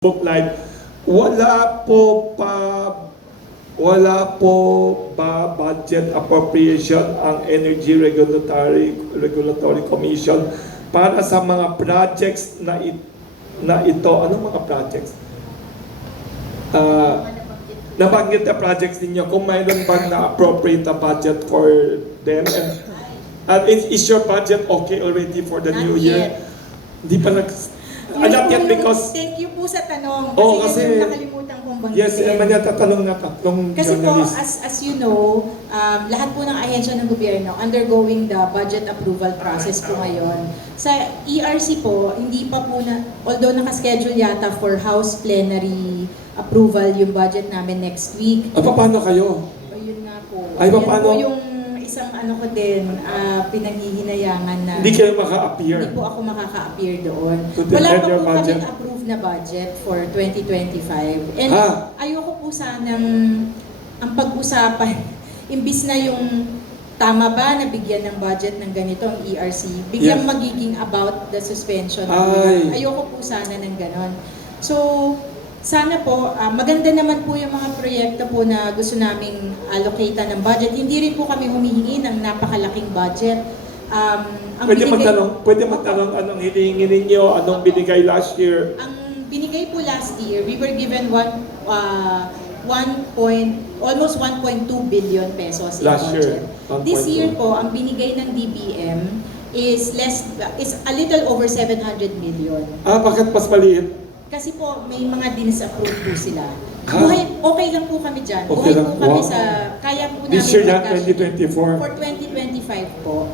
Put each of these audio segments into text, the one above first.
Book Live, wala po ba budget appropriation ang Energy Regulatory Commission para sa mga projects na ito? Anong mga projects? Nabanggit na projects ninyo, kung mayroon bang na-appropriate na budget for them? And is your budget okay already for the new year? Hindi pa not yet because... Thank you po sa tanong. Kasi yun yung nakalimutan kong banggitin. Yes, may natatanong na tatlong Kasi po, journalist. as you know, lahat po ng ahensya ng gobyerno undergoing the budget approval process po ngayon. Sa ERC po, hindi pa po na, although nakaschedule yata for House plenary approval yung budget namin next week. Paano kayo? Ayun nga po. Ay, paano? Yan po yung isang ano ko din, pinaghihinayangan na... Hindi kayo maka-appear? Hindi po ako makaka-appear doon. To Wala defend pa your po budget? kami approved na budget for 2025. And ayoko po sanang ang pag-usapan, imbis na yung tama ba na bigyan ng budget ng ganito ang ERC, biglang Yes. magiging about the suspension. Ay. Ayoko po sana ng ganon. So, sana po, maganda naman po yung mga proyekto po na gusto naming allocatean ng budget. Hindi rin po kami humihingi ng napakalaking budget. Pwede magtanong anong hinihingi ninyo, anong binigay last year? Ang binigay po last year, we were given almost 1.2 billion pesos in Last budget. year, 1.2. This year po, ang binigay ng DBM is a little over 700 million. Bakit mas maliit? Kasi po, may mga disapprove po sila. Ha? Okay lang po kami dyan. Okay Buhay lang. po kami Wow. sa, kaya po namin. This year yan, pagkasya. 2024? For 2025 po.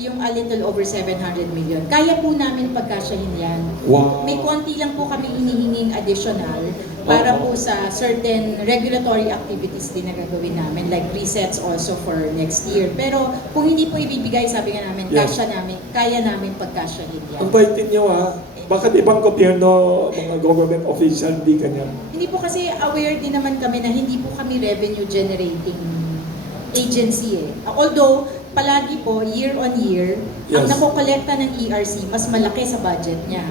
Yung a little over 700 million. Kaya po namin pagkasyahin yan. Wow. May konti lang po kami hinihinging additional para po sa certain regulatory activities din na gagawin namin, like resets also for next year. Pero kung hindi po ibibigay, sabi nga namin, Yes. kaya namin pagkasyahin yan. Ang baitin nyo Bakit ibang gobyerno, mga government official, hindi ganyan? Hindi po kasi aware din naman kami na hindi po kami revenue generating agency eh. Although, palagi po, year on year, ang Yes. nakokolekta ng ERC, mas malaki sa budget niya.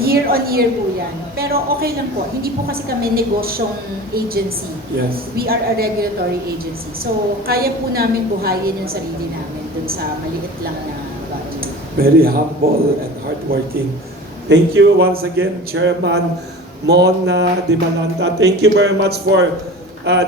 Year on year po yan. Pero okay lang po, hindi po kasi kami negosyong agency. Yes. We are a regulatory agency. So, kaya po namin buhayin yung sarili namin dun sa maliit lang na budget. Very humble and hardworking. Thank you once again, Chairman Mona Dimalanta. Thank you very much for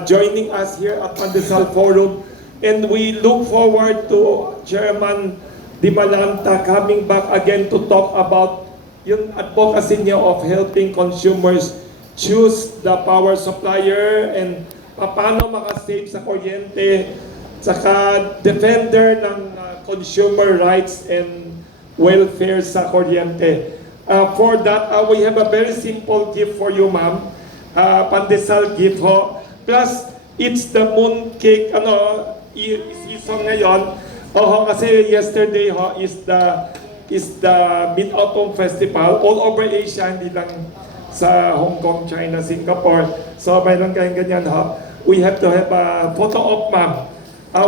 joining us here at Pandesal Forum. And we look forward to Chairman Dimalanta coming back again to talk about yung advocacy niya of helping consumers choose the power supplier and paano makasave sa kuryente, saka defender ng consumer rights and welfare sa kuryente. For that, we have a very simple gift for you, ma'am. Pandesal gift ho. Plus, it's the mooncake season ngayon. Kasi yesterday ho is the Mid-Autumn Festival all over Asia, hindi lang sa Hong Kong, China, Singapore. So mayroon kayong ganyan ho. We have to have a photo op, ma'am.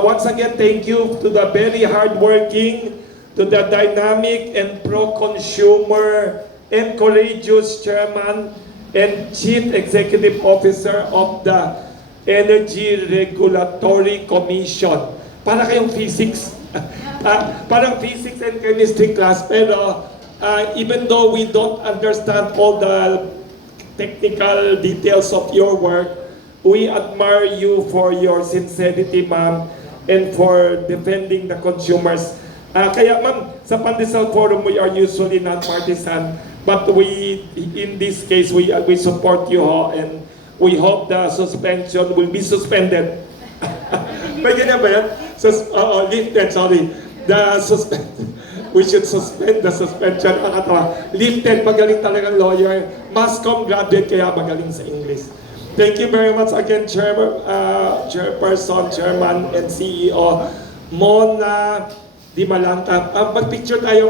Once again, thank you to the very hardworking, to the dynamic and pro-consumer and courageous Chairman and Chief Executive Officer of the Energy Regulatory Commission. Para kayong physics. Parang physics and chemistry class, pero even though we don't understand all the technical details of your work, we admire you for your sincerity, ma'am, and for defending the consumers. Kaya ma'am, sa Pandesal Forum, we are usually not partisan, but in this case, we support you ho, and we hope the suspension will be suspended. May ganyan ba yan? Lifted, sorry. We should suspend the suspension. Lifted, magaling talagang lawyer. Mascom graduate, kaya magaling sa English. Thank you very much again, Chairperson, Chairman, and CEO Mona Dimalanta. Mag-picture tayo.